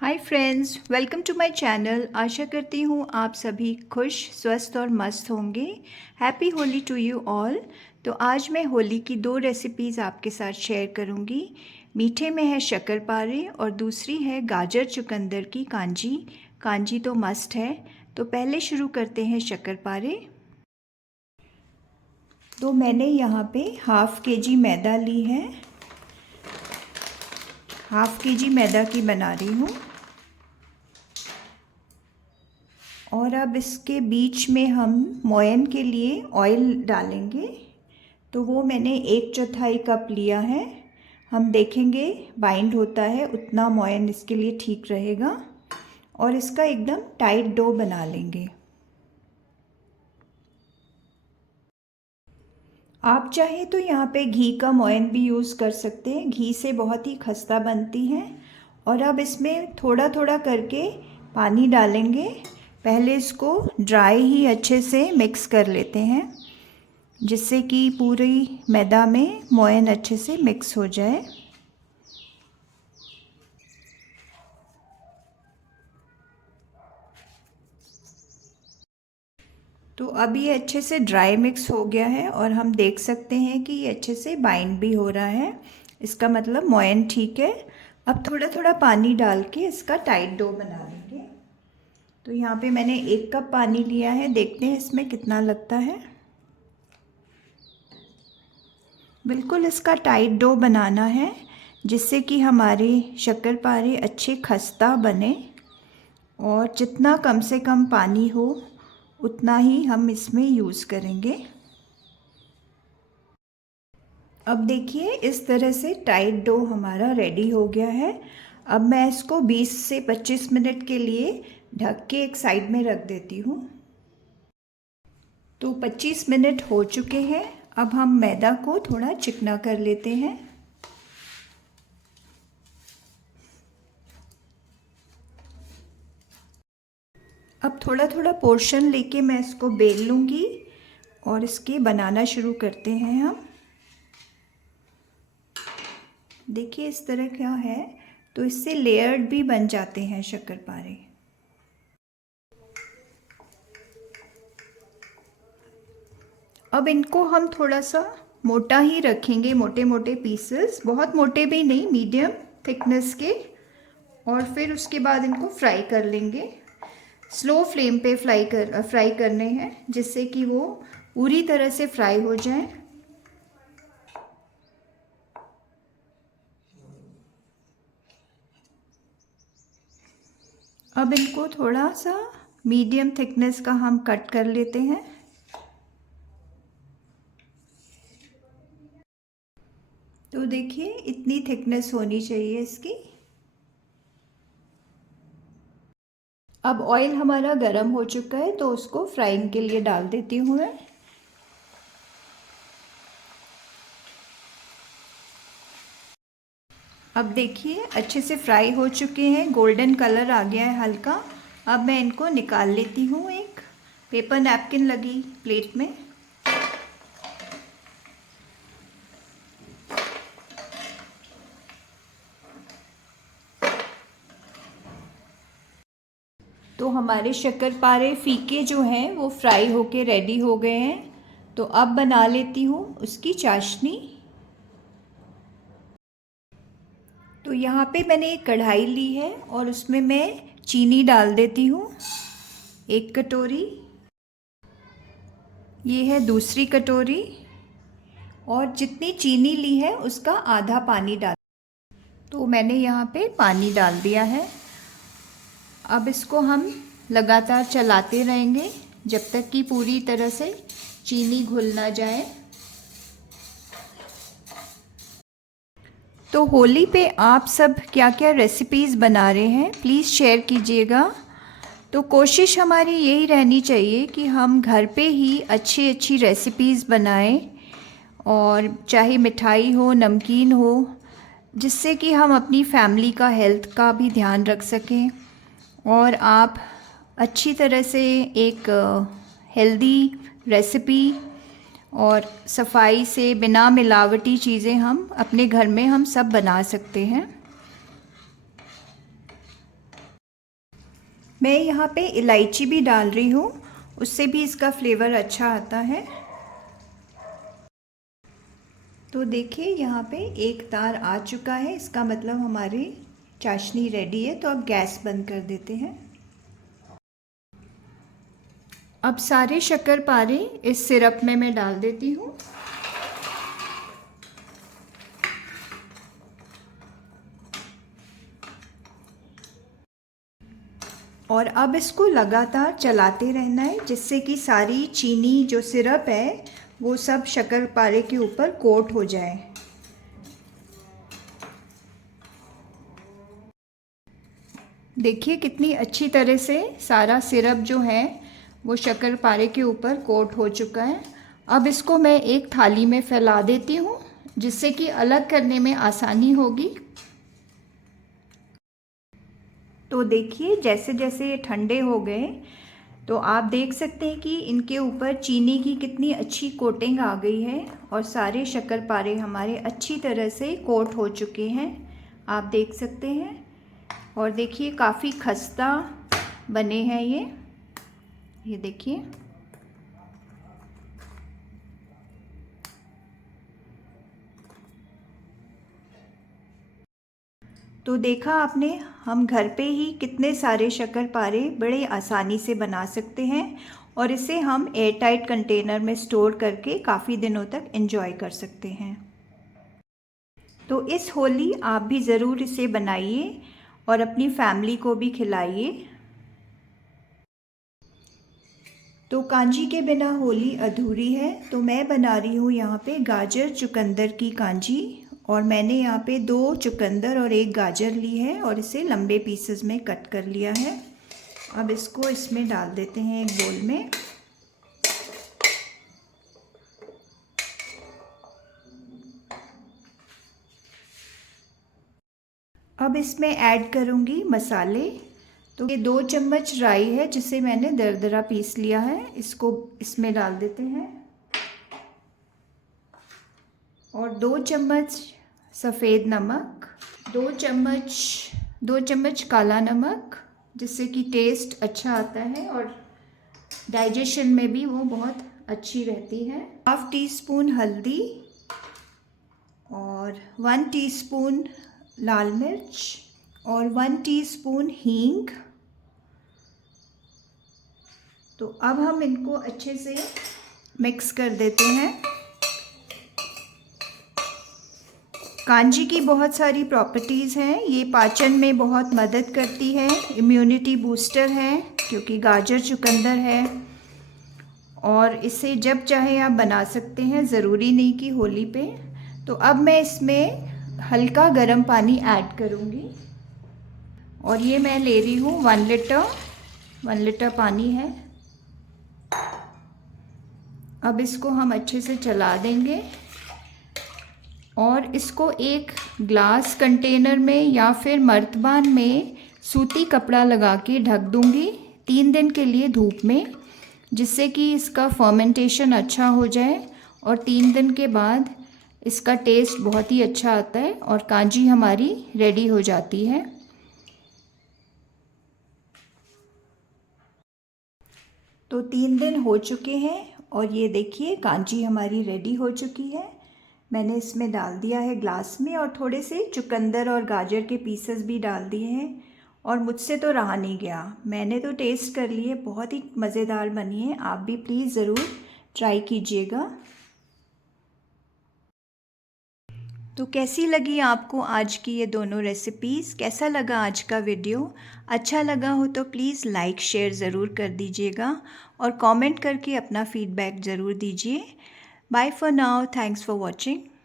Hi friends, welcome to my channel. आशा करती हूँ आप सभी खुश, स्वस्थ और मस्त होंगे। Happy Holi to you all. तो आज मैं होली की दो रेसिपीज़ आपके साथ शेयर करूँगी। मीठे में है शक्करपारे और दूसरी है गाजर चुकंदर की कांजी। कांजी तो मस्ट है। तो पहले शुरू करते हैं शक्करपारे। तो मैंने यहाँ पे हाफ़ केजी मैदा ली है। हाफ़ केजी मैदा की बना रही हूँ। और अब इसके बीच में हम मोयन के लिए ऑयल डालेंगे। तो वो मैंने 1/4 कप लिया है। हम देखेंगे बाइंड होता है उतना मोयन इसके लिए ठीक रहेगा। और इसका एकदम टाइट डो बना लेंगे। आप चाहें तो यहाँ पे घी का मोयन भी यूज़ कर सकते हैं। घी से बहुत ही खस्ता बनती हैं। और अब इसमें थोड़ा थोड़ा करके पानी डालेंगे। पहले इसको ड्राई ही अच्छे से मिक्स कर लेते हैं, जिससे कि पूरी मैदा में मोयन अच्छे से मिक्स हो जाए। तो अब ये अच्छे से ड्राई मिक्स हो गया है और हम देख सकते हैं कि ये अच्छे से बाइंड भी हो रहा है। इसका मतलब मोयन ठीक है। अब थोड़ा थोड़ा पानी डाल के इसका टाइट डो बना लेंगे। तो यहाँ पे मैंने 1 कप पानी लिया है। देखते हैं इसमें कितना लगता है। बिल्कुल इसका टाइट डो बनाना है, जिससे कि हमारे शक्करपारे अच्छे खस्ता बने। और जितना कम से कम पानी हो उतना ही हम इसमें यूज़ करेंगे। अब देखिए इस तरह से टाइट डो हमारा रेडी हो गया है। अब मैं इसको 20 से 25 मिनट के लिए ढक के एक साइड में रख देती हूँ। तो 25 मिनट हो चुके हैं। अब हम मैदा को थोड़ा चिकना कर लेते हैं। अब थोड़ा थोड़ा पोर्शन लेके मैं इसको बेल लूँगी और इसके बनाना शुरू करते हैं हम। देखिए इस तरह क्या है, तो इससे लेयर्ड भी बन जाते हैं शक्करपारे। अब इनको हम थोड़ा सा मोटा ही रखेंगे, मोटे मोटे पीसेस, बहुत मोटे भी नहीं, मीडियम थिकनेस के। और फिर उसके बाद इनको फ्राई कर लेंगे। स्लो फ्लेम पे फ्राई करने हैं, जिससे कि वो पूरी तरह से फ्राई हो जाए। अब इनको थोड़ा सा मीडियम थिकनेस का हम कट कर लेते हैं। तो देखिए इतनी थिकनेस होनी चाहिए इसकी। अब ऑयल हमारा गरम हो चुका है, तो उसको फ्राइंग के लिए डाल देती हूँ मैं। अब देखिए अच्छे से फ्राई हो चुके हैं, गोल्डन कलर आ गया है हल्का। अब मैं इनको निकाल लेती हूँ एक पेपर नैपकिन लगी प्लेट में। तो हमारे शक्करपारे फीके जो हैं वो फ्राई होके रेडी हो गए हैं। तो अब बना लेती हूँ उसकी चाशनी। तो यहाँ पे मैंने एक कढ़ाई ली है और उसमें मैं चीनी डाल देती हूँ, 1 कटोरी। ये है दूसरी कटोरी। और जितनी चीनी ली है उसका आधा पानी डाल। तो मैंने यहाँ पे पानी डाल दिया है। अब इसको हम लगातार चलाते रहेंगे जब तक कि पूरी तरह से चीनी घुल ना जाए। तो होली पे आप सब क्या क्या रेसिपीज़ बना रहे हैं, प्लीज़ शेयर कीजिएगा। तो कोशिश हमारी यही रहनी चाहिए कि हम घर पे ही अच्छी अच्छी रेसिपीज़ बनाएं, और चाहे मिठाई हो, नमकीन हो, जिससे कि हम अपनी फैमिली का हेल्थ का भी ध्यान रख सकें। और आप अच्छी तरह से एक हेल्दी रेसिपी और सफाई से बिना मिलावटी चीज़ें हम अपने घर में हम सब बना सकते हैं। मैं यहाँ पे इलायची भी डाल रही हूँ, उससे भी इसका फ्लेवर अच्छा आता है। तो देखिए यहाँ पे एक तार आ चुका है, इसका मतलब हमारी चाशनी रेडी है। तो अब गैस बंद कर देते हैं। अब सारे शक्करपारे इस सिरप में मैं डाल देती हूँ। और अब इसको लगातार चलाते रहना है, जिससे कि सारी चीनी जो सिरप है वो सब शक्करपारे के ऊपर कोट हो जाए। देखिए कितनी अच्छी तरह से सारा सिरप जो है वो शक्करपारे के ऊपर कोट हो चुका है। अब इसको मैं एक थाली में फैला देती हूँ, जिससे कि अलग करने में आसानी होगी। तो देखिए जैसे जैसे ये ठंडे हो गए तो आप देख सकते हैं कि इनके ऊपर चीनी की कितनी अच्छी कोटिंग आ गई है और सारे शक्करपारे हमारे अच्छी तरह से कोट हो चुके हैं, आप देख सकते हैं। और देखिए काफ़ी खस्ता बने हैं ये देखिए। तो देखा आपने, हम घर पे ही कितने सारे शक्करपारे बड़े आसानी से बना सकते हैं और इसे हम एयर टाइट कंटेनर में स्टोर करके काफ़ी दिनों तक एंजॉय कर सकते हैं। तो इस होली आप भी ज़रूर इसे बनाइए और अपनी फैमिली को भी खिलाइए। तो कांजी के बिना होली अधूरी है, तो मैं बना रही हूँ यहाँ पे गाजर चुकंदर की कांजी। और मैंने यहाँ पे 2 चुकंदर और 1 गाजर ली है और इसे लंबे पीसेस में कट कर लिया है। अब इसको इसमें डाल देते हैं एक बोल में। अब इसमें ऐड करूँगी मसाले। तो ये 2 चम्मच राई है जिसे मैंने दरदरा पीस लिया है, इसको इसमें डाल देते हैं। और 2 चम्मच सफ़ेद नमक, 2 चम्मच काला नमक, जिससे कि टेस्ट अच्छा आता है और डाइजेशन में भी वो बहुत अच्छी रहती है। हाफ टी स्पून हल्दी और 1 टीस्पून लाल मिर्च और 1 टीस्पून हींग। तो अब हम इनको अच्छे से मिक्स कर देते हैं। कांजी की बहुत सारी प्रॉपर्टीज़ हैं, ये पाचन में बहुत मदद करती है, इम्यूनिटी बूस्टर है क्योंकि गाजर चुकंदर है। और इसे जब चाहे आप बना सकते हैं, ज़रूरी नहीं कि होली पे। तो अब मैं इसमें हल्का गर्म पानी ऐड करूँगी और ये मैं ले रही हूँ 1 लीटर पानी है। अब इसको हम अच्छे से चला देंगे और इसको एक ग्लास कंटेनर में या फिर मर्तबान में सूती कपड़ा लगा के ढक दूँगी 3 दिन के लिए धूप में, जिससे कि इसका फर्मेंटेशन अच्छा हो जाए और 3 दिन के बाद इसका टेस्ट बहुत ही अच्छा आता है और कांजी हमारी रेडी हो जाती है। तो 3 दिन हो चुके हैं और ये देखिए कांजी हमारी रेडी हो चुकी है। मैंने इसमें डाल दिया है ग्लास में और थोड़े से चुकंदर और गाजर के पीसेस भी डाल दिए हैं और मुझसे तो रहा नहीं गया, मैंने तो टेस्ट कर लिए, बहुत ही मज़ेदार बनी है। आप भी प्लीज़ ज़रूर ट्राई कीजिएगा। तो कैसी लगी आपको आज की ये दोनों रेसिपीज़? कैसा लगा आज का वीडियो? अच्छा लगा हो तो प्लीज़ लाइक शेयर ज़रूर कर दीजिएगा और कमेंट करके अपना फीडबैक ज़रूर दीजिए। Bye for now, thanks for watching.